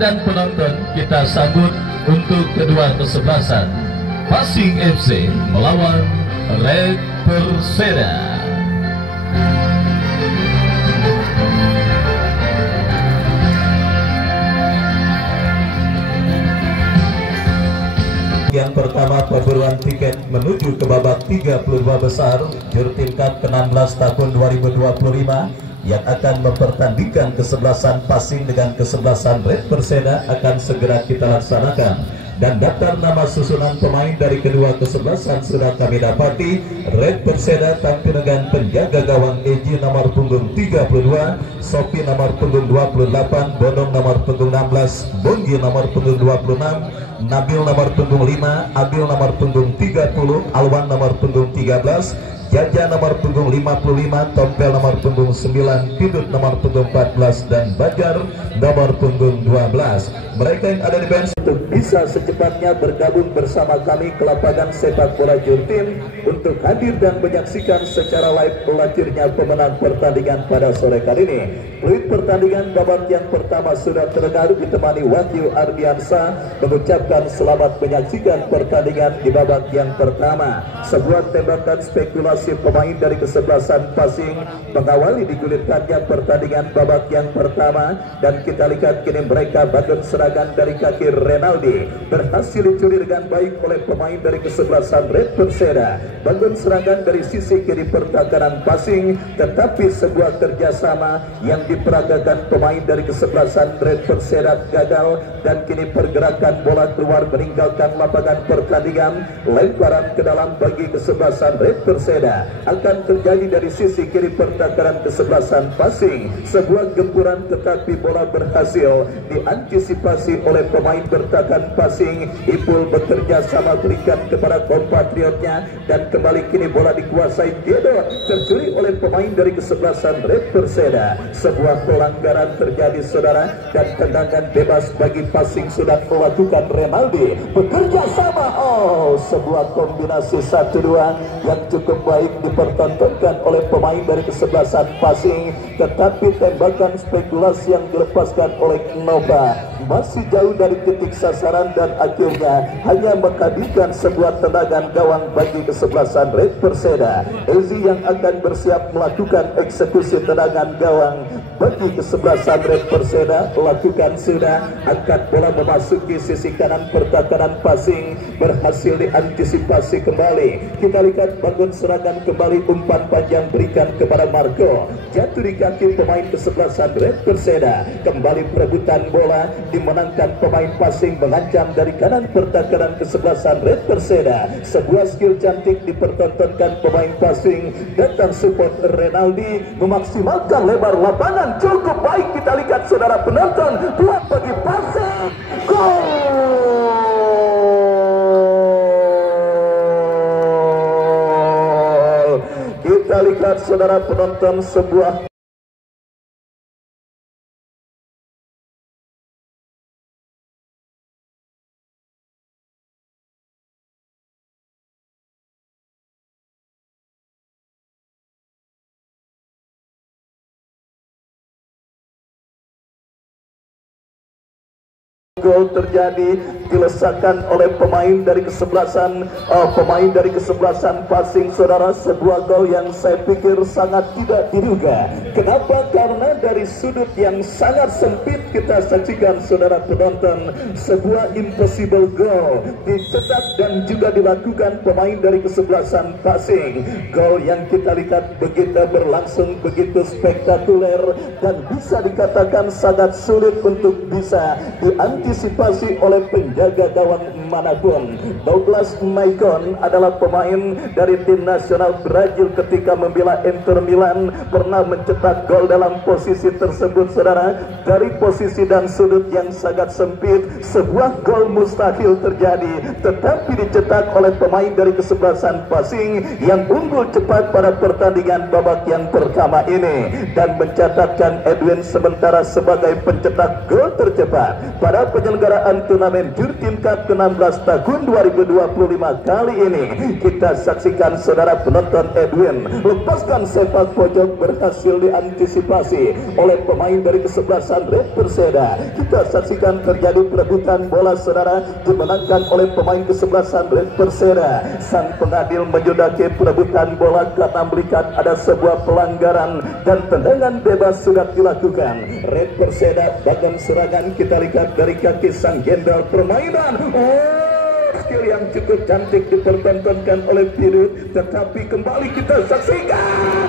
dan penonton, kita sambut untuk kedua kesebelasan Pasing FC melawan Red Perseda. Yang pertama, pemburuan tiket menuju ke babak 32 besar Jurtim Cup ke-16 tahun 2025 yang akan mempertandingkan kesebelasan Pasing dengan kesebelasan Red Perseda akan segera kita laksanakan. Dan daftar nama susunan pemain dari kedua kesebelasan sudah kami dapati. Red Perseda tampil dengan penjaga gawang Eji nomor punggung 32, Sopi nomor punggung 28, Bodong nomor punggung 16, Bonggi nomor punggung 26, Nabil nomor punggung 5, Abil nomor punggung 30, Alwan nomor punggung 13, Jaja nomor punggung 55, Tompel nomor punggung 9, Pidut nomor punggung 14, dan Bajar nomor punggung 12. Mereka yang ada di bench untuk bisa secepatnya bergabung bersama kami ke lapangan sepak bola Jurtim untuk hadir dan menyaksikan secara live pelacurnya pemenang pertandingan pada sore kali ini. Fluid pertandingan babak yang pertama sudah terdengar ditemani Wahyu Ardiansa mengucapkan selamat menyaksikan pertandingan di babak yang pertama. Sebuah tembakan spekulasi pemain dari kesebelasan Pasing mengawali digulirkannya pertandingan babak yang pertama, dan kita lihat kini mereka bangun serangan dari kaki Renaldi berhasil dicuri dengan baik oleh pemain dari kesebelasan Red Perseda. Bangun serangan dari sisi kiri pertahanan Pasing, tetapi sebuah kerjasama yang diperagakan pemain dari kesebelasan Red Perseda gagal, dan kini pergerakan bola keluar meninggalkan lapangan pertandingan. Lemparan ke dalam bagi kesebelasan Red Perseda akan terjadi dari sisi kiri pertahanan kesebelasan Pasing. Sebuah gempuran tetapi bola berhasil diantisipasi oleh pemain bertahan Pasing. Ipul bekerja sama berikan kepada kompatriotnya, dan kembali kini bola dikuasai Dedo, tercuri oleh pemain dari kesebelasan Red Perseda. Sebuah pelanggaran terjadi saudara, dan tendangan bebas bagi Pasing sudah melakukan Renaldi bekerja sama. Sebuah kombinasi 1-2 yang cukup baik dipertontonkan oleh pemain dari kesebelasan Pasing, tetapi tembakan spekulasi yang dilepaskan oleh Nova masih jauh dari titik sasaran, dan akhirnya hanya menghadirkan sebuah tendangan gawang bagi kesebelasan Red Perseda. Ezi yang akan bersiap melakukan eksekusi tendangan gawang bagi kesebelasan Red Perseda lakukan sudah. Angkat bola memasuki sisi kanan pertahanan Pasing, berhasil diantisipasi kembali. Kita lihat bangun serangan kembali, umpan panjang berikan kepada Marco, jatuh di kaki pemain kesebelasan Red Perseda. Kembali perebutan bola dimenangkan pemain Pasing, mengancam dari kanan pertahanan kesebelasan Red Perseda. Sebuah skill cantik dipertontonkan pemain Pasing, datang support Renaldi memaksimalkan lebar lapangan cukup baik. Kita lihat saudara penonton, buat bagi Pasing, gol. Kita lihat saudara penonton, sebuah gol terjadi dilesakan oleh pemain dari kesebelasan Pasing saudara. Sebuah gol yang saya pikir sangat tidak diduga. Kenapa? Karena dari sudut yang sangat sempit kita saksikan saudara penonton, sebuah impossible goal dicetak dan juga dilakukan pemain dari kesebelasan Pasing. Gol yang kita lihat begitu berlangsung begitu spektakuler, dan bisa dikatakan sangat sulit untuk bisa diantisipasi oleh penjaga gawang manapun. Douglas Maicon adalah pemain dari tim nasional Brazil ketika membela Inter Milan, pernah mencetak gol dalam posisi tersebut saudara. Dari posisi dan sudut yang sangat sempit, sebuah gol mustahil terjadi, tetapi dicetak oleh pemain dari kesebelasan Pasing yang unggul cepat pada pertandingan babak yang pertama ini, dan mencatatkan Edwin sementara sebagai pencetak gol tercepat pada penyelenggaraan turnamen tingkat ke-16 tahun 2025 kali ini. Kita saksikan saudara penonton Edwin lepaskan sepak pojok berhasil diantisipasi oleh pemain dari kesebelasan Red Perseda. Kita saksikan terjadi perebutan bola saudara dimenangkan oleh pemain kesebelasan Red Perseda. Sang pengadil menyudahi perebutan bola karena melihat ada sebuah pelanggaran dan tendangan bebas sudah dilakukan. Red Perseda bagian serangan kita lihat dari kaki sang jenderal permainan. Skill yang cukup cantik dipertontonkan oleh Pirut, tetapi kembali kita saksikan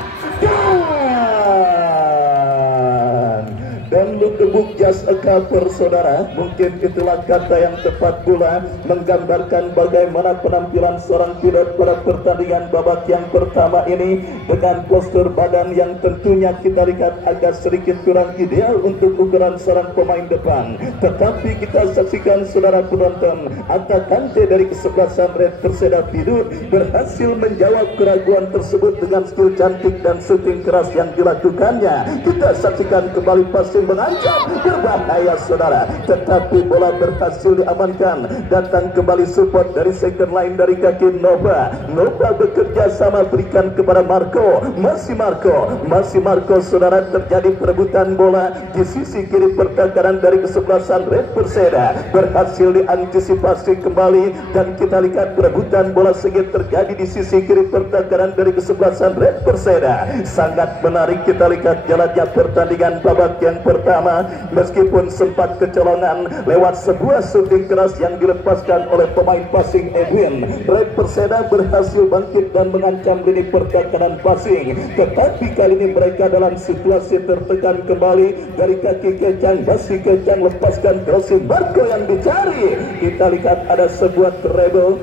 dan look the book just a cover saudara. Mungkin itulah kata yang tepat pula menggambarkan bagaimana penampilan seorang pilot pada pertandingan babak yang pertama ini, dengan postur badan yang tentunya kita lihat agak sedikit kurang ideal untuk ukuran seorang pemain depan. Tetapi kita saksikan saudara penonton, Atta Kante dari kesebelasan Red Perseda Pirut berhasil menjawab keraguan tersebut dengan skill cantik dan shooting keras yang dilakukannya. Kita saksikan kembali pasti mengancam berbahaya saudara, tetapi bola berhasil diamankan. Datang kembali support dari second line dari kaki Nova. Nova bekerja sama berikan kepada Marco. Masih Marco saudara, terjadi perebutan bola di sisi kiri pertahanan dari kesebelasan Red Perseda. Berhasil diantisipasi kembali dan kita lihat perebutan bola sengit terjadi di sisi kiri pertahanan dari kesebelasan Red Perseda. Sangat menarik kita lihat jalannya pertandingan babak yang pertama, meskipun sempat kecolongan lewat sebuah shooting keras yang dilepaskan oleh pemain passing Edwin. Red Perseda berhasil bangkit dan mengancam lini pertahanan passing, tetapi kali ini mereka dalam situasi tertekan kembali dari kaki Kecang. Masih Kecang lepaskan crossing Marco yang dicari. Kita lihat ada sebuah treble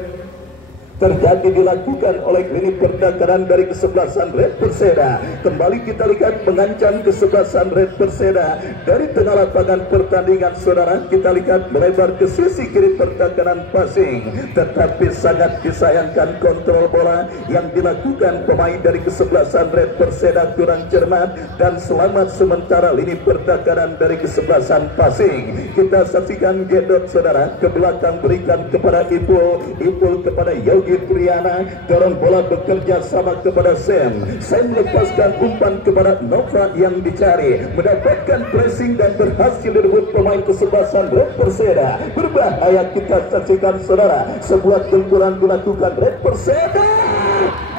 terjadi dilakukan oleh lini pertahanan dari kesebelasan Red Perseda. Kembali kita lihat mengancam kesebelasan Red Perseda dari tengah lapangan pertandingan saudara. Kita lihat melebar ke sisi kiri pertahanan passing, tetapi sangat disayangkan kontrol bola yang dilakukan pemain dari kesebelasan Red Perseda kurang cermat dan selamat sementara lini pertahanan dari kesebelasan passing. Kita saksikan Gedot saudara ke belakang berikan kepada Ipul kepada Yogi Triana, dorong bola bekerja sama kepada Sam lepaskan umpan kepada Nova yang dicari, mendapatkan pressing dan berhasil direbut pemain kesebelasan Red Perseda. Berbahaya kita saksikan saudara, sebuah tempuran dilakukan Red Perseda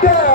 dan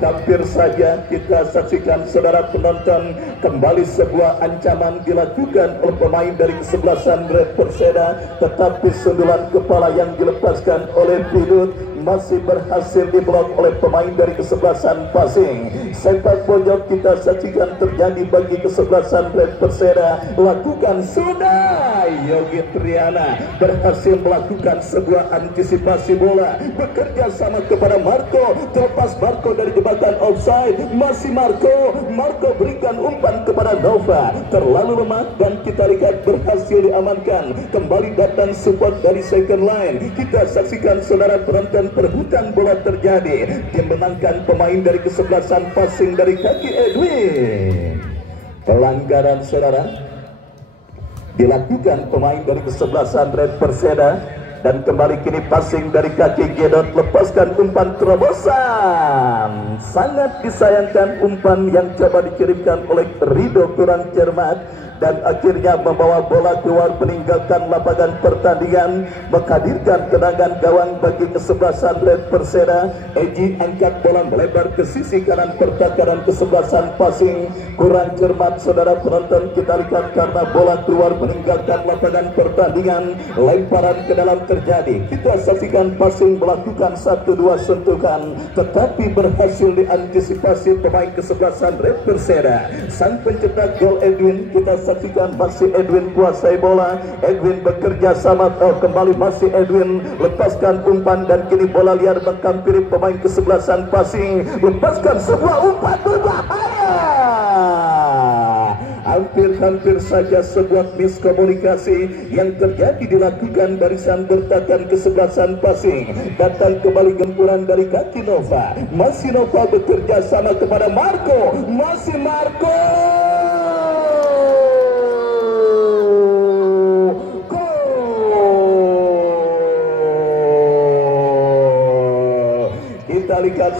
hampir saja kita saksikan saudara penonton, kembali sebuah ancaman dilakukan oleh pemain dari kesebelasan Red Perseda, tetapi sundulan kepala yang dilepaskan oleh Pirut masih berhasil diblok oleh pemain dari kesebelasan passing. Sepak pojok kita saksikan terjadi bagi kesebelasan Red Perseda. Lakukan sudah Yogi Triana berhasil melakukan sebuah antisipasi bola, bekerja sama kepada Marco, terlepas Marco dari jebakan offside. Masih Marco berikan umpan kepada Nova, terlalu lemah dan kita lihat berhasil diamankan. Kembali datang support dari second line. Kita saksikan saudara penonton, perebutan bola terjadi, dimenangkan pemain dari kesebelasan passing dari kaki Edwin. Pelanggaran saudara dilakukan pemain dari kesebelasan Red Perseda dan kembali kini passing dari kaki Gedot, lepaskan umpan terobosan. Sangat disayangkan umpan yang coba dikirimkan oleh Rido kurang cermat dan akhirnya membawa bola keluar meninggalkan lapangan pertandingan, menghadirkan tendangan gawang bagi kesebelasan Red Perseda. Eji angkat bola melebar ke sisi kanan pertahanan kesebelasan passing, kurang cermat saudara penonton. Kita lihat karena bola keluar meninggalkan lapangan pertandingan, lemparan ke dalam terjadi. Kita saksikan passing melakukan 1-2 sentuhan, tetapi berhasil diantisipasi pemain kesebelasan Red Perseda. Sang pencetak gol Edwin, kita saksikan masih Edwin kuasai bola. Edwin bekerja sama, kembali masih Edwin lepaskan umpan dan kini bola liar menghampiri pemain kesebelasan passing. Lepaskan sebuah umpan berbahaya. Hampir saja sebuah miskomunikasi yang terjadi dilakukan barisan bertahan kesebelasan passing. Datang kembali gempuran dari kaki Nova. Masih Nova bekerja sama kepada Marco. Masih Marco.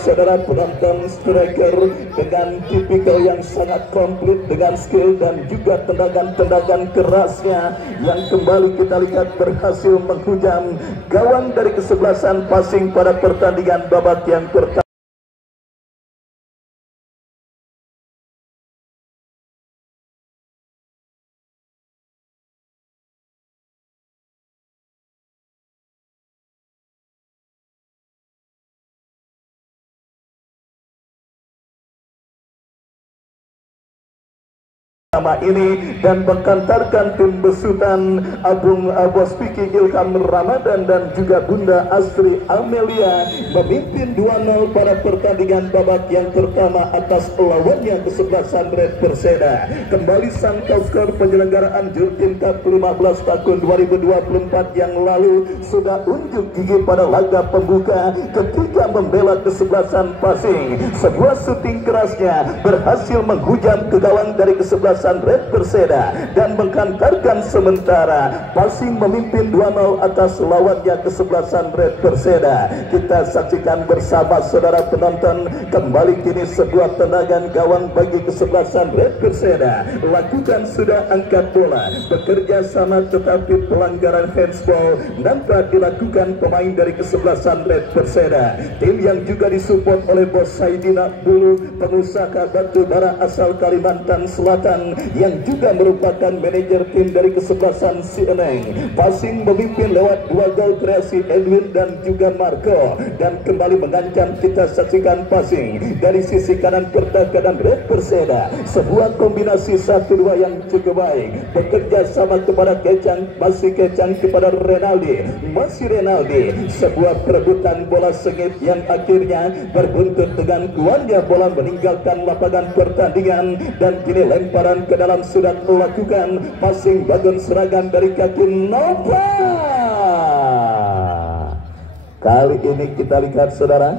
saudara penonton striker dengan tipikal yang sangat komplit dengan skill dan juga tendangan-tendangan kerasnya yang kembali kita lihat berhasil menghujam gawang dari kesebelasan Pasing pada pertandingan babak yang pertama. Ini dan mengkantarkan tim besutan Abung Bos Piki Ilham Ramadan dan juga Bunda Asri Amelia memimpin 2-0 pada pertandingan babak yang pertama atas lawannya kesebelasan Red Perseda. Kembali sang top skor penyelenggaraan Jurtim Cup 15 tahun 2024 yang lalu sudah unjuk gigi pada laga pembuka ketika membela kesebelasan Pasing. Sebuah syuting kerasnya berhasil menghujam ke gawang dari kesebelasan Red Perseda dan mengkantarkan sementara Pasing memimpin 2-0 atas lawannya kesebelasan Red Perseda. Kita saksikan bersama saudara penonton kembali kini sebuah tendangan gawang bagi kesebelasan Red Perseda. Lakukan sudah angkat bola bekerja sama tetapi pelanggaran handsball nampak dilakukan pemain dari kesebelasan Red Perseda. Tim yang juga disupport oleh Bos Saidina Bulu, pengusaha batu bara asal Kalimantan Selatan yang juga merupakan manajer tim dari kesebelasan Sieneng. Pasing memimpin lewat 2 gol kreasi Edwin dan juga Marco dan kembali mengancam. Kita saksikan Pasing dari sisi kanan pertahanan Red Perseda, sebuah kombinasi 1-2 yang cukup baik, bekerja sama kepada Kecang, masih Kecang kepada Renaldi, masih Renaldi, sebuah perebutan bola sengit yang akhirnya berbuntut dengan keluarnya bola meninggalkan lapangan pertandingan dan kini lemparan ke dalam sudah melakukan Pasing bagun serangan dari kaki Nova. Kali ini kita lihat saudara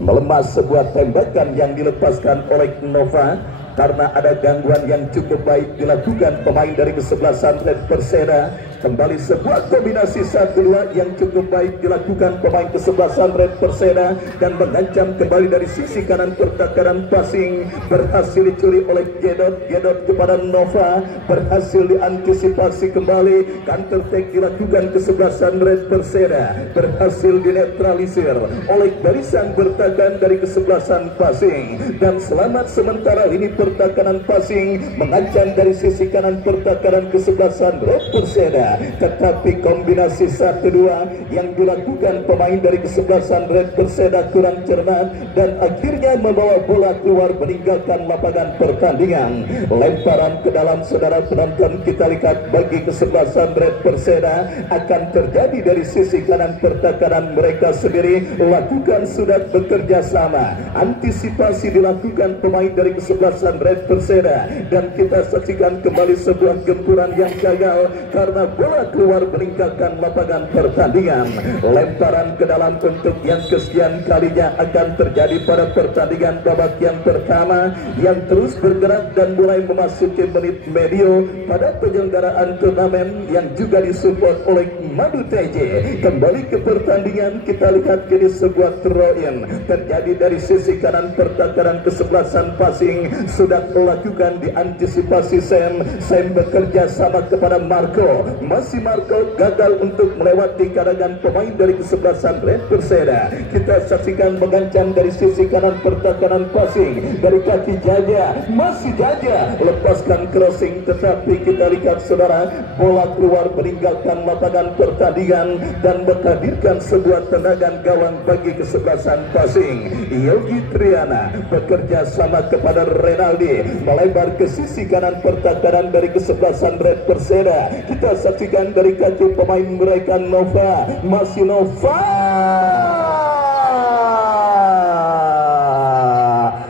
melemas sebuah tembakan yang dilepaskan oleh Nova karena ada gangguan yang cukup baik dilakukan pemain dari kesebelasan Red Perseda. Kembali sebuah kombinasi 1-2 yang cukup baik dilakukan pemain kesebelasan Red Perseda dan mengancam kembali dari sisi kanan pertahanan Pasing. Berhasil dicuri oleh Gedot kepada Nova, berhasil diantisipasi kembali. Counter attack dilakukan kesebelasan Red Perseda, berhasil dinetralisir oleh barisan bertahan dari kesebelasan Pasing dan selamat sementara ini pertahanan Pasing mengancam dari sisi kanan pertahanan kesebelasan Red Perseda. Tetapi kombinasi 1-2 yang dilakukan pemain dari kesebelasan Red Perseda kurang cermat dan akhirnya membawa bola keluar meninggalkan lapangan pertandingan. Lemparan ke dalam saudara penonton kita lihat bagi kesebelasan Red Perseda akan terjadi dari sisi kanan pertahanan mereka sendiri. Lakukan sudah bekerja sama, antisipasi dilakukan pemain dari kesebelasan Red Perseda dan kita saksikan kembali sebuah gempuran yang gagal karena bola keluar meninggalkan lapangan pertandingan. Lemparan ke dalam untuk yang kesekian kalinya akan terjadi pada pertandingan babak yang pertama yang terus bergerak dan mulai memasuki menit medio pada penyelenggaraan turnamen yang juga disupport oleh Madu TJ. Kembali ke pertandingan kita lihat kini sebuah throw-in terjadi dari sisi kanan pertahanan kesebelasan Pasing sudah melakukan diantisipasi Sam bekerja sama kepada Marco. Masih Marco gagal untuk melewati karangan pemain dari kesebelasan Red Perseda. Kita saksikan mengancam dari sisi kanan pertahanan Pasing dari kaki Jaja, masih Jaja lepaskan crossing tetapi kita lihat saudara bola keluar meninggalkan lapangan pertandingan dan menghadirkan sebuah tendangan gawang bagi kesebelasan Pasing. Yogi Triana bekerja sama kepada Renaldi melebar ke sisi kanan pertahanan dari kesebelasan Red Perseda. Kita saksikan dari kaki pemain mereka Nova, masih Nova.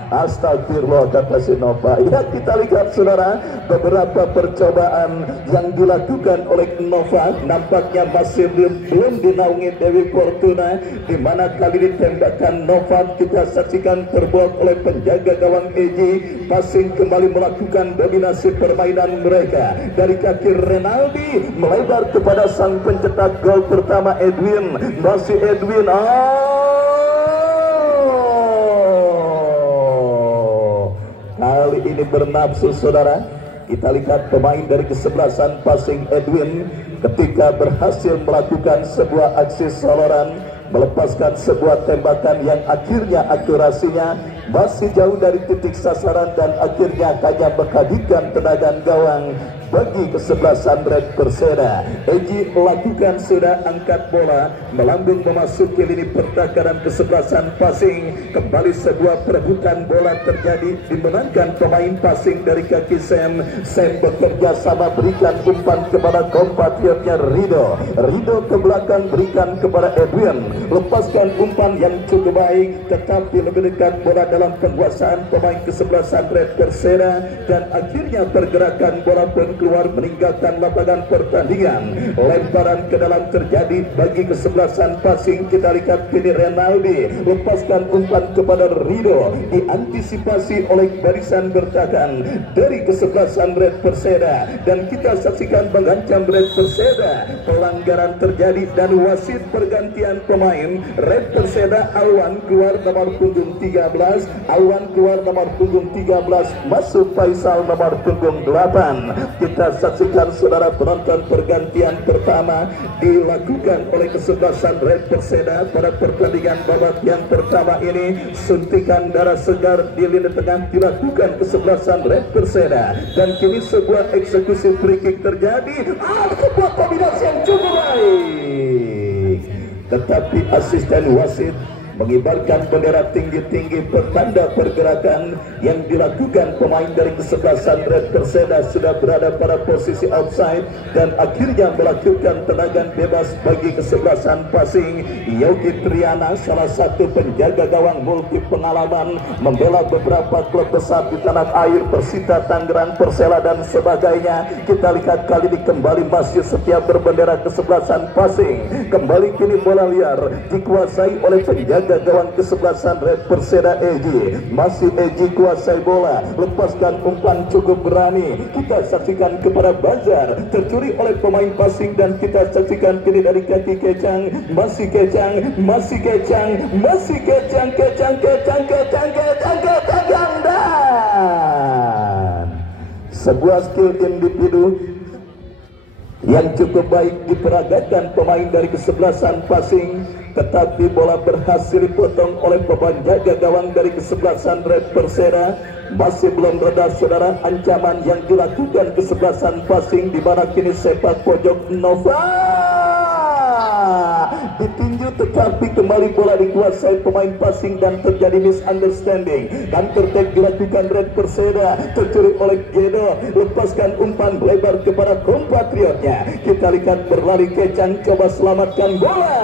Astagfirullah kata si Nova. Ya kita lihat saudara beberapa percobaan yang dilakukan oleh Nova nampaknya masih belum dinaungi Dewi Fortuna, di mana kali ditembakkan Nova kita saksikan terbuat oleh penjaga gawang Eji. Pasing kembali melakukan dominasi permainan mereka dari kaki Renaldi melebar kepada sang pencetak gol pertama Edwin, masih Edwin. bernafsu saudara. Kita lihat pemain dari kesebelasan passing Edwin ketika berhasil melakukan sebuah aksi soloran, melepaskan sebuah tembakan yang akhirnya akurasinya masih jauh dari titik sasaran dan akhirnya hanya menghadirkan tendangan gawang bagi kesebelasan Red Perseda. Eji melakukan sudah angkat bola, melambung memasuki lini pertahanan kesebelasan passing. Kembali sebuah perebutan bola terjadi, dimenangkan pemain passing dari kaki Sam. Sam bekerja sama berikan umpan kepada kompatriotnya Rido. Rido ke belakang berikan kepada Edwin, lepaskan umpan yang cukup baik, tetapi lebih dekat bola dalam penguasaan pemain kesebelasan Red Perseda dan akhirnya pergerakan bola pun keluar meninggalkan lapangan pertandingan. Lemparan ke dalam terjadi bagi kesebelasan passing. Kita lihat kini Renaldi lepaskan umpan kepada Rido, diantisipasi oleh barisan bertahan dari kesebelasan Red Perseda dan kita saksikan mengancam Red Perseda. Pelanggaran terjadi dan wasit pergantian pemain. Red Perseda Awan keluar nomor punggung 13, Awan keluar nomor punggung 13, masuk Faisal nomor punggung 8. Kita saksikan saudara penonton pergantian pertama dilakukan oleh kesebelasan Red Perseda pada pertandingan babak yang pertama ini. Suntikan darah segar di lini tengah dilakukan kesebelasan Red Perseda dan kini sebuah eksekusi free kick terjadi. Sebuah kombinasi yang cukup baik, tetapi asisten wasit mengibarkan bendera tinggi-tinggi pertanda pergerakan yang dilakukan pemain dari kesebelasan Red Perseda sudah berada pada posisi outside dan akhirnya melakukan tendangan bebas bagi kesebelasan passing. Yogi Triana, salah satu penjaga gawang multi pengalaman, membela beberapa klub besar di tanah air, Persita Tangerang, Persela dan sebagainya. Kita lihat kali ini kembali masih setia berbendera kesebelasan passing. Kembali kini bola liar dikuasai oleh penjaga gawang kesebelasan Red Perseda Eji. Masih Eji kuasai bola, lepaskan umpan cukup berani. Kita saksikan kepada Bazar, tercuri oleh pemain passing dan kita saksikan kini dari kaki Kecang. Masih Kecang, masih Kecang, masih Kecang, dan sebuah skill individu yang cukup baik diperagakan pemain dari kesebelasan passing, tetapi bola berhasil dipotong oleh penjaga gawang dari kesebelasan Red Perseda. Masih belum reda saudara ancaman yang dilakukan kesebelasan passing, di mana kini sepak pojok Nova ditinju tetapi kembali bola dikuasai pemain passing dan terjadi misunderstanding. Counter attack dilakukan Red Perseda, tercuri oleh Gedo, lepaskan umpan lebar kepada kompatriotnya. Kita lihat berlari Kecang coba selamatkan bola,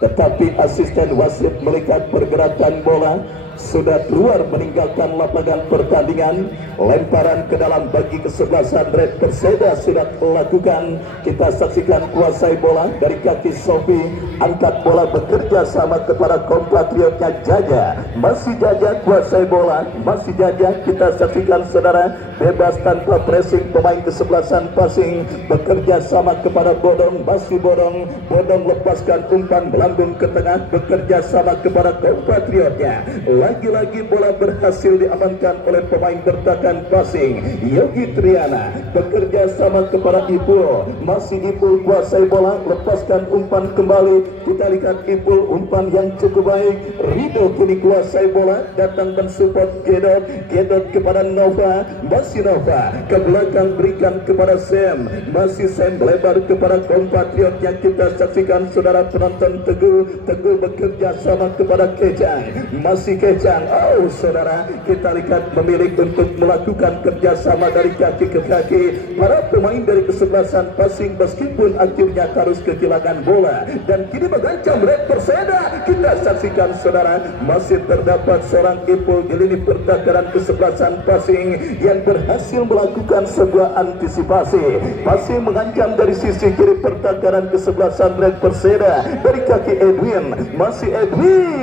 tetapi asisten wasit melihat pergerakan bola sudah keluar meninggalkan lapangan pertandingan. Lemparan ke dalam bagi kesebelasan Red Perseda sudah dilakukan. Kita saksikan kuasai bola dari kaki Sofi, angkat bola bekerja sama kepada kompatriotnya Jaja. Masih Jaja kuasai bola, masih Jaja. Kita saksikan saudara bebas tanpa pressing pemain kesebelasan passing, bekerja sama kepada Bodong. Masih Bodong, Bodong lepaskan umpan melambung ke tengah, bekerja sama kepada kompatriotnya. Lagi-lagi bola berhasil diamankan oleh pemain bertahan passing. Yogi Triana bekerja sama kepada Ipul. Masih Ipul kuasai bola, lepaskan umpan kembali. Kita lihat Ipul, umpan yang cukup baik. Rido kini kuasai bola, datang mensupport Gedot. Gedot kepada Nova. Masih Nova ke belakang berikan kepada Sam. Masih Sam lebar kepada kompatriotnya. Kita saksikan saudara penonton Teguh. Teguh bekerja sama kepada Kecang. Masih Kecang, oh saudara, kita lihat memilih untuk melakukan kerjasama dari kaki ke kaki. Para pemain dari kesebelasan passing meskipun akhirnya harus kehilangan bola dan kini mengancam Red Perseda. Kita saksikan saudara, masih terdapat seorang Ipul di lini pertahanan kesebelasan passing yang berhasil melakukan sebuah antisipasi. Masih mengancam dari sisi kiri pertahanan kesebelasan Red Perseda dari kaki Edwin. Masih Edwin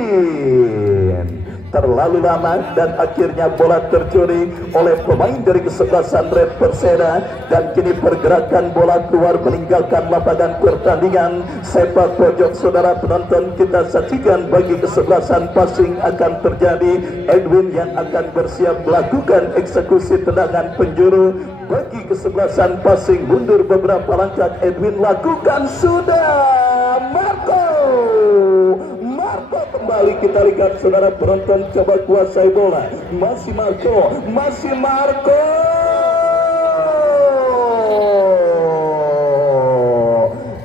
terlalu lama dan akhirnya bola tercuri oleh pemain dari kesebelasan Red Perseda dan kini pergerakan bola keluar meninggalkan lapangan pertandingan sepak pojok. Saudara penonton, kita saksikan bagi kesebelasan passing akan terjadi. Edwin yang akan bersiap melakukan eksekusi tendangan penjuru bagi kesebelasan passing. Mundur beberapa langkah, Edwin lakukan sudah. Marco kembali, kita lihat saudara penonton, coba kuasai bola. Masih Marco.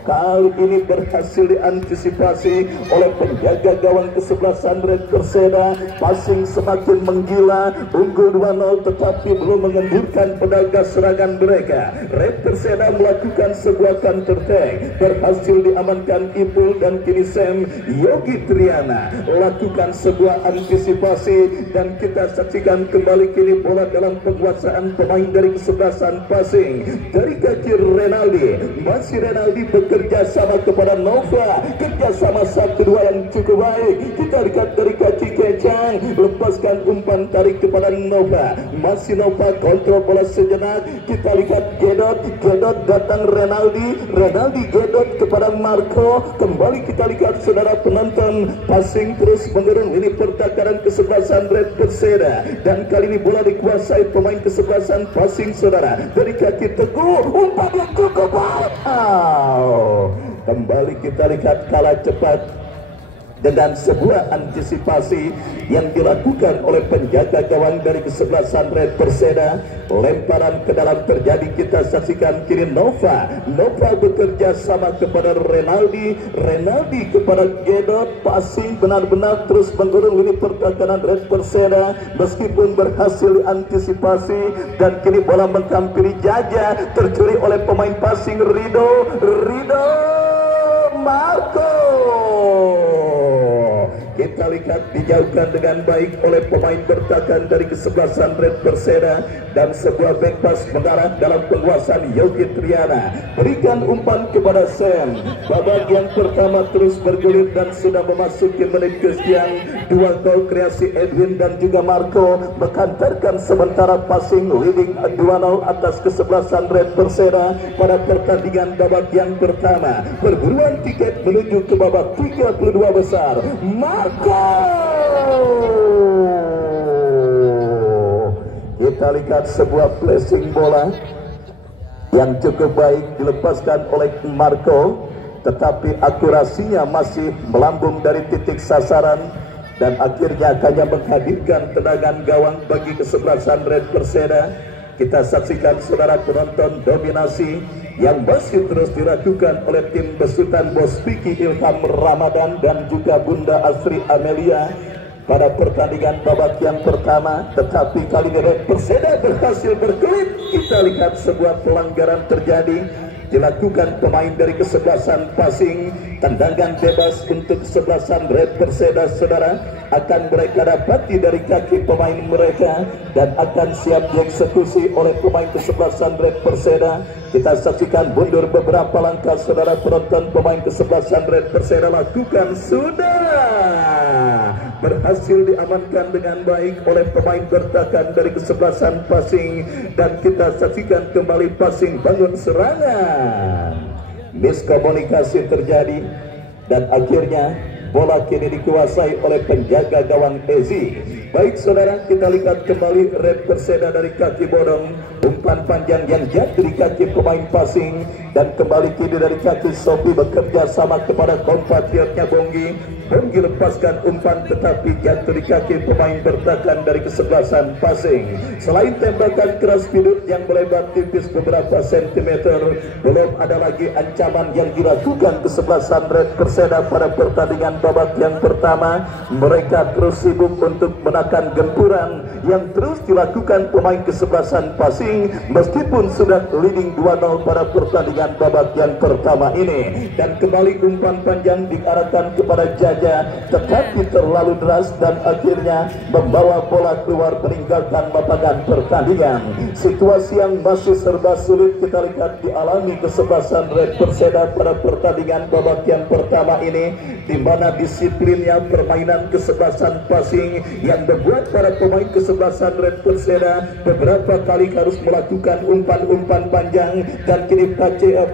Kali ini berhasil diantisipasi oleh penjaga gawang kesebelasan Red Perseda. Passing semakin menggila, unggul 2-0 tetapi belum mengendurkan pedagang serangan mereka. Red Perseda melakukan sebuah counter attack, berhasil diamankan Ipul dan kini Sam Yogi Triana lakukan sebuah antisipasi dan kita saksikan kembali kini bola dalam penguasaan pemain dari kesebelasan passing dari kaki Renaldi. Masih Renaldi bekerja sama kepada Nova, kerjasama 1-2 yang cukup baik. Kita lihat dari kaki Kecang, lepaskan umpan tarik kepada Nova. Masih Nova kontrol bola sejenak. Kita lihat Gedot datang Renaldi Gedot kepada Marco. Kembali kita lihat saudara penonton, passing terus menurun. Ini pertakaran kesebelasan Red Perseda dan kali ini bola dikuasai pemain kesebelasan passing saudara dari kaki Teguh. Umpan yang cukup baik. Kembali kita lihat kalah cepat dengan sebuah antisipasi yang dilakukan oleh penjaga gawang dari kesebelasan Red Perseda. Lemparan ke dalam terjadi, kita saksikan kiri Nova bekerja sama kepada Renaldi kepada Gedot. Passing benar-benar terus menurun. Ini pertahanan Red Perseda meskipun berhasil diantisipasi dan kini bola menghampiri Jaja, tercuri oleh pemain passing Rido Marco. Kita lihat dijauhkan dengan baik oleh pemain bertahan dari kesebelasan Red Perseda dan sebuah back pass mengarah dalam penguasaan Yogi Triana. Berikan umpan kepada Sam. Babak yang pertama terus bergulir dan sudah memasuki menit kesekian. 2 gol kreasi Edwin dan juga Marco menghantarkan sementara passing leading 2-0 atas kesebelasan Red Perseda pada pertandingan babak yang pertama. Perburuan tiket menuju ke babak 32 besar. Kita lihat sebuah placing bola yang cukup baik dilepaskan oleh Marco, tetapi akurasinya masih melambung dari titik sasaran dan akhirnya hanya menghadirkan tendangan gawang bagi kesebelasan Red Perseda. Kita saksikan saudara penonton dominasi yang masih terus dilakukan oleh tim besutan Bos Vicky Ilham Ramadan dan juga Bunda Asri Amelia pada pertandingan babak yang pertama. Tetapi kali ini Red Perseda berhasil berkelit. Kita lihat sebuah pelanggaran terjadi, dilakukan pemain dari kesebelasan passing. Tendangan bebas untuk kesebelasan Red Perseda saudara akan mereka dapati dari kaki pemain mereka dan akan siap dieksekusi oleh pemain kesebelasan Red Perseda. Kita saksikan mundur beberapa langkah saudara penonton, pemain kesebelasan Red Perseda lakukan sudah berhasil diamankan dengan baik oleh pemain bertahan dari kesebelasan passing dan kita saksikan kembali passing bangun serangan. Miskomunikasi terjadi dan akhirnya bola kini dikuasai oleh penjaga gawang Ezi. Baik saudara, kita lihat kembali Red Perseda dari kaki Bodong, umpan panjang yang jatuh di kaki pemain passing dan kembali kini dari kaki Sofi bekerja sama kepada kompatriotnya Bonggi lepaskan umpan tetapi jatuh di kaki pemain bertahan dari kesebelasan passing. Selain tembakan keras pidut yang melebar tipis beberapa sentimeter, belum ada lagi ancaman yang dilakukan kesebelasan Red Perseda pada pertandingan babak yang pertama. Mereka terus sibuk untuk menakan gempuran yang terus dilakukan pemain kesebelasan passing meskipun sudah leading 2-0 pada pertandingan babak yang pertama ini. Dan kembali umpan panjang diarahkan kepada Jaja saja, tetapi terlalu deras dan akhirnya membawa bola keluar meninggalkan lapangan pertandingan. Situasi yang masih serba sulit kita lihat dialami kesebelasan Red Perseda pada pertandingan babak yang pertama ini, di mana disiplinnya permainan kesebelasan passing yang membuat para pemain kesebelasan Red Perseda beberapa kali harus melakukan umpan-umpan panjang, dan kini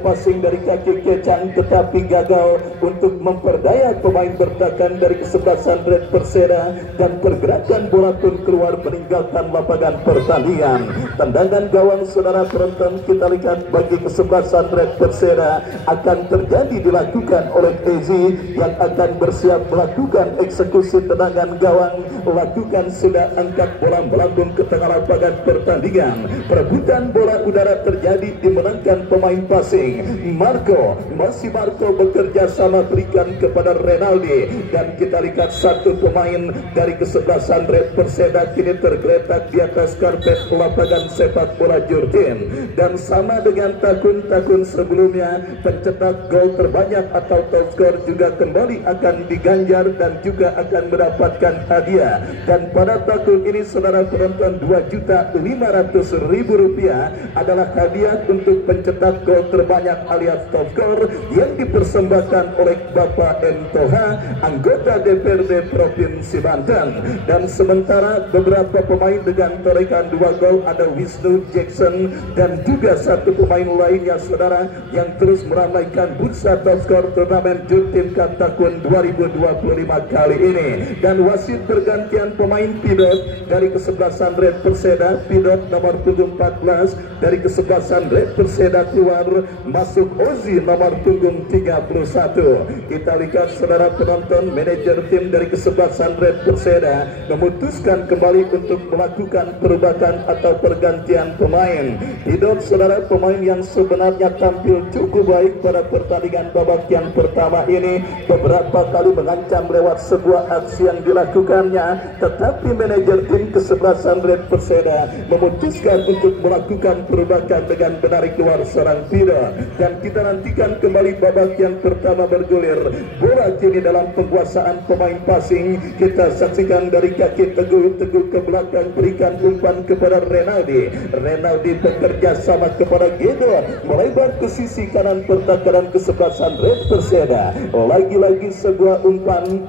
passing dari kaki Kecang tetapi gagal untuk memperdaya pemain bertahan dari kesebelasan Red Perseda, dan pergerakan bola pun keluar meninggalkan lapangan pertandingan. Tendangan gawang saudara penonton kita lihat bagi kesebelasan Red Perseda akan terjadi dilakukan oleh Ezi yang akan bersiap melakukan eksekusi tendangan gawang. Lakukan sudah, angkat bola melambung ke tengah lapangan pertandingan. Perebutan bola udara terjadi, dimenangkan pemain passing Marco. Masih Marco bekerja sama berikan kepada Renaldi, dan kita lihat satu pemain dari kesebelasan Red Perseda kini tergeletak di atas karpet lapangan sepak bola Jurtin, dan sama dengan tahun-tahun sebelumnya pencetak gol terbanyak atau top skor juga kembali akan diganjar dan juga akan mendapatkan hadiah. Dan pada tahun ini saudara penonton, Rp2.500.000 adalah hadiah untuk pencetak gol terbanyak alias top skor yang dipersembahkan oleh Bapak M. Toha, anggota DPRD Provinsi Banten. Dan sementara beberapa pemain dengan torehan 2 gol ada Wisnu Jackson dan juga satu pemain lainnya saudara yang terus meramaikan bursa top skor turnamen Jurtin Cup tahun 2025 kali ini. Dan wasit pergantian pemain pidot dari kesebelasan Red Perseda, pidot nomor punggung 14 dari kesebelasan Red Perseda keluar, masuk Ozi nomor punggung 31. Kita lihat saudara penonton, manajer tim dari kesebelasan Red Perseda memutuskan kembali untuk melakukan perubahan atau pergantian pemain. Pidot saudara, pemain yang sebenarnya tampil cukup baik pada pertandingan babak yang pertama ini, beberapa kali mengancam lewat sebuah aksi yang dilakukannya, tetapi manajer tim kesebelasan Red Perseda memutuskan untuk melakukan perubahan dengan menarik keluar seorang Pidot. Dan kita nantikan kembali babak yang pertama bergulir. Bola kini dalam penguasaan pemain passing. Kita saksikan dari kaki Teguh ke belakang, berikan umpan kepada Renaldi. Renaldi bekerja sama kepada Gedor, melebar ke sisi kanan pertahanan kesebelasan Red Perseda. Lagi-lagi sebuah umpan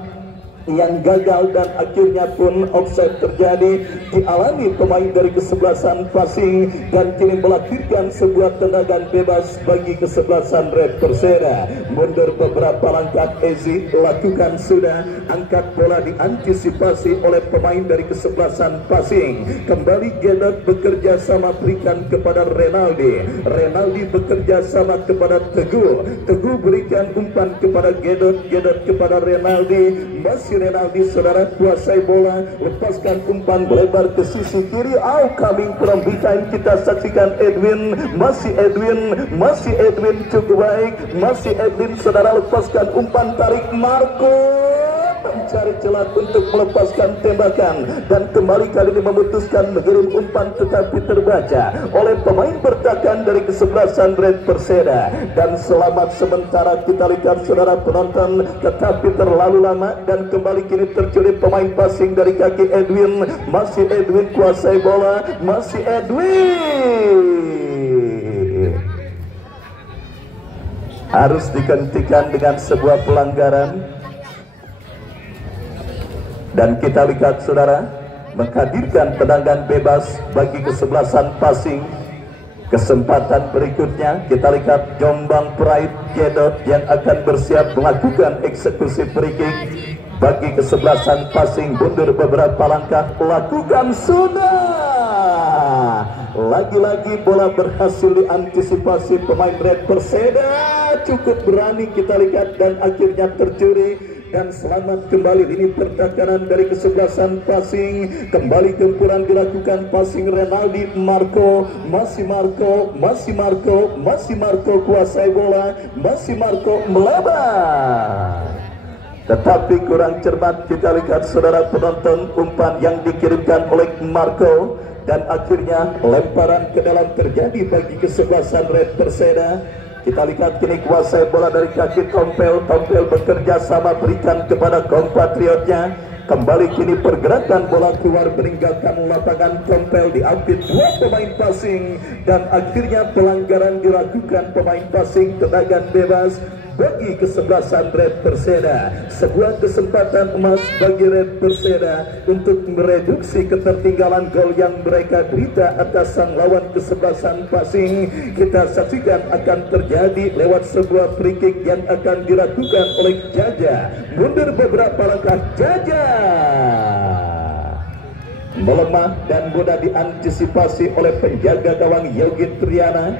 yang gagal dan akhirnya pun offside terjadi dialami pemain dari kesebelasan passing, dan kini melahirkan sebuah tendangan bebas bagi kesebelasan Red Perseda. Mundur beberapa langkah Ezi, lakukan sudah, angkat bola diantisipasi oleh pemain dari kesebelasan passing. Kembali Gedot bekerja sama berikan kepada Renaldi. Renaldi bekerja sama kepada Teguh. Teguh berikan umpan kepada Gedot. Gedot kepada Renaldi. Masih Renaldi saudara kuasai bola, lepaskan umpan melebar ke sisi kiri. Coming from behind, kita saksikan Edwin. Masih Edwin cukup baik. Masih Edwin saudara, lepaskan umpan, tarik Marco mencari celah untuk melepaskan tembakan, dan kembali kali ini memutuskan mengirim umpan tetapi terbaca oleh pemain bertahan dari kesebelasan Red Perseda. Dan selamat sementara kita lihat saudara penonton, tetapi terlalu lama, dan kembali kini terculik pemain passing dari kaki Edwin. Masih Edwin kuasai bola, masih Edwin harus dihentikan dengan sebuah pelanggaran. Dan kita lihat saudara, menghadirkan tendangan bebas bagi kesebelasan passing. Kesempatan berikutnya kita lihat Jombang Pride Gedot yang akan bersiap melakukan eksekusi free kick bagi kesebelasan passing. Mundur beberapa langkah, lakukan sudah. Lagi-lagi bola berhasil diantisipasi pemain Red Perseda, cukup berani kita lihat, dan akhirnya tercuri. Dan selamat kembali ini pertahanan dari kesebelasan passing. Kembali gempuran dilakukan passing Renaldi. Marco, masih Marco kuasai bola, masih Marco melebar, tetapi kurang cermat. Kita lihat saudara penonton, umpan yang dikirimkan oleh Marco, dan akhirnya lemparan ke dalam terjadi bagi kesebelasan Red Perseda. Kita lihat kini kuasai bola dari kaki Tompel. Tompel bekerja sama berikan kepada kompatriotnya. Kembali kini pergerakan bola keluar meninggalkan lapangan. Tompel diambil dua pemain passing dan akhirnya pelanggaran dilakukan pemain passing tendangan bebas bagi kesebelasan Red Perseda. Sebuah kesempatan emas bagi Red Perseda untuk mereduksi ketertinggalan gol yang mereka derita atas sang lawan kesebelasan passing. Kita saksikan akan terjadi lewat sebuah free kick yang akan dilakukan oleh Jaja. Mundur beberapa langkah Jaja, melemah dan mudah diantisipasi oleh penjaga gawang Yogi Triana.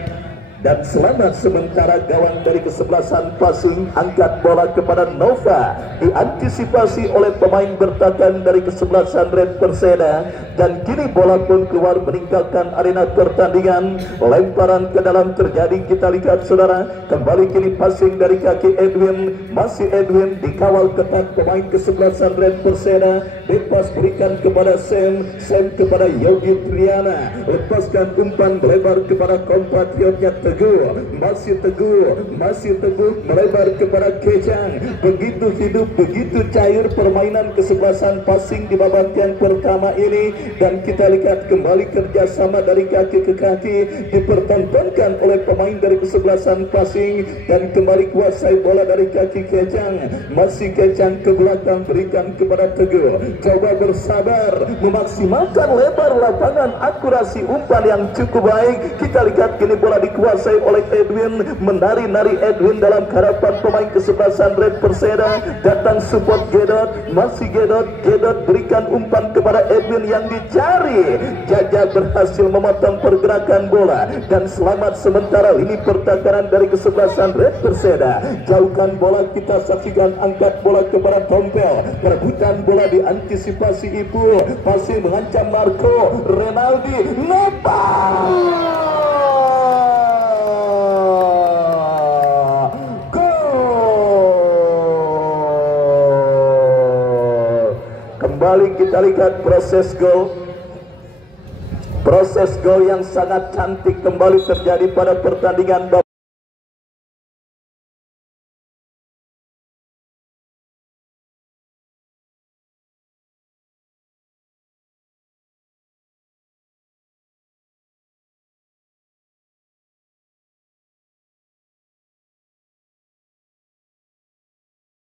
Dan selamat sementara gawang dari kesebelasan passing. Angkat bola kepada Nova, diantisipasi oleh pemain bertahan dari kesebelasan Red Perseda. Dan kini bola pun keluar meninggalkan arena pertandingan. Lemparan ke dalam terjadi, kita lihat saudara. Kembali kini passing dari kaki Edwin. Masih Edwin dikawal ketat pemain kesebelasan Red Perseda. Bebas berikan kepada Sam. Sam kepada Yogi Triana. Lepaskan umpan melebar kepada kompatriotnya Teguh, masih teguh melebar kepada Kecang. Begitu hidup, begitu cair permainan kesebelasan passing di babak yang pertama ini. Dan kita lihat kembali kerjasama dari kaki ke kaki dipertontonkan oleh pemain dari kesebelasan passing. Dan kembali kuasai bola dari kaki Kecang. Masih Kecang ke belakang berikan kepada Teguh. Coba bersabar memaksimalkan lebar lapangan, akurasi umpan yang cukup baik. Kita lihat kini bola dikuasai oleh Edwin. Menari-nari Edwin dalam harapan pemain kesebelasan Red Perseda. Datang support Gedot. Masih Gedot berikan umpan kepada Edwin yang dicari. Jaja berhasil memotong pergerakan bola. Dan selamat sementara lini pertahanan dari kesebelasan Red Perseda. Jauhkan bola, kita saksikan angkat bola kepada Tompel. Perebutan bola diantisipasi Ibu. Masih mengancam Marco Renaldi. Lepas kembali kita lihat proses gol yang sangat cantik kembali terjadi pada pertandingan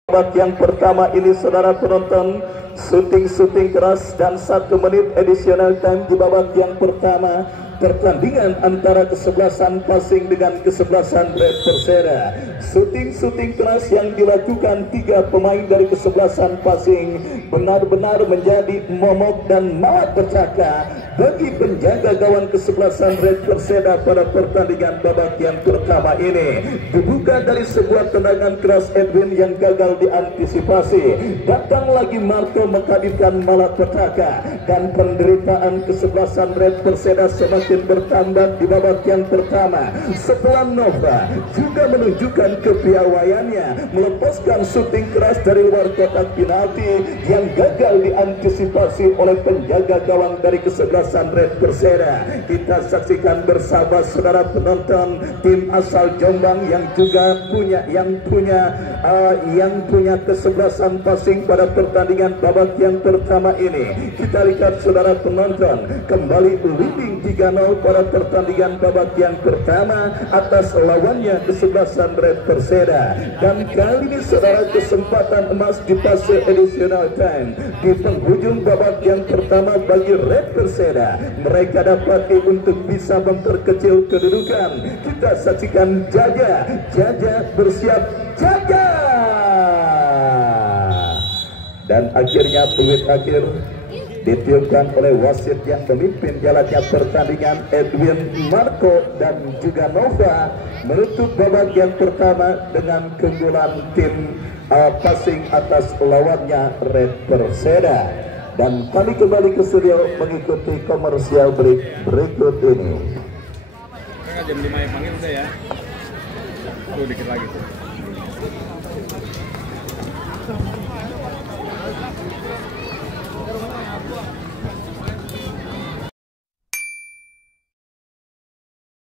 babak yang pertama ini saudara penonton. Syuting keras dan 1 menit additional time di babak yang pertama. Pertandingan antara kesebelasan passing dengan kesebelasan Red Perseda. Syuting keras yang dilakukan 3 pemain dari kesebelasan passing benar-benar menjadi momok dan malapetaka bagi penjaga gawang kesebelasan Red Perseda pada pertandingan babak yang pertama ini. Dibuka dari sebuah tendangan keras Edwin yang gagal diantisipasi. Datang lagi Marco menghadirkan malapetaka. Dan penderitaan kesebelasan Red Perseda semakin bertambah di babak yang pertama. Setelah Nova juga menunjukkan kepiawaiannya melepaskan syuting keras dari luar kotak penalti yang gagal diantisipasi oleh penjaga gawang dari kesebelasan Red Perseda. Kita saksikan bersama saudara penonton tim asal Jombang yang juga punya kesebelasan passing pada pertandingan babak yang pertama ini. Kita lihat saudara penonton kembali leading 3-0 pada pertandingan babak yang pertama atas lawannya kesebelasan Red Perseda. Dan kali ini saudara kesempatan emas di fase additional time di penghujung babak yang pertama bagi Red Perseda. Mereka dapat untuk bisa memperkecil kedudukan. Kita saksikan Jaja bersiap Jaga. Dan akhirnya peluit akhir ditiupkan oleh wasit yang memimpin jalannya pertandingan Edwin, Marco dan juga Nova menutup babak yang pertama dengan keunggulan tim passing atas lawannya Red Perseda. Dan kami kembali ke studio mengikuti komersial berikut ini. Jam 5 yang panggil udah ya. Dikit lagi tuh.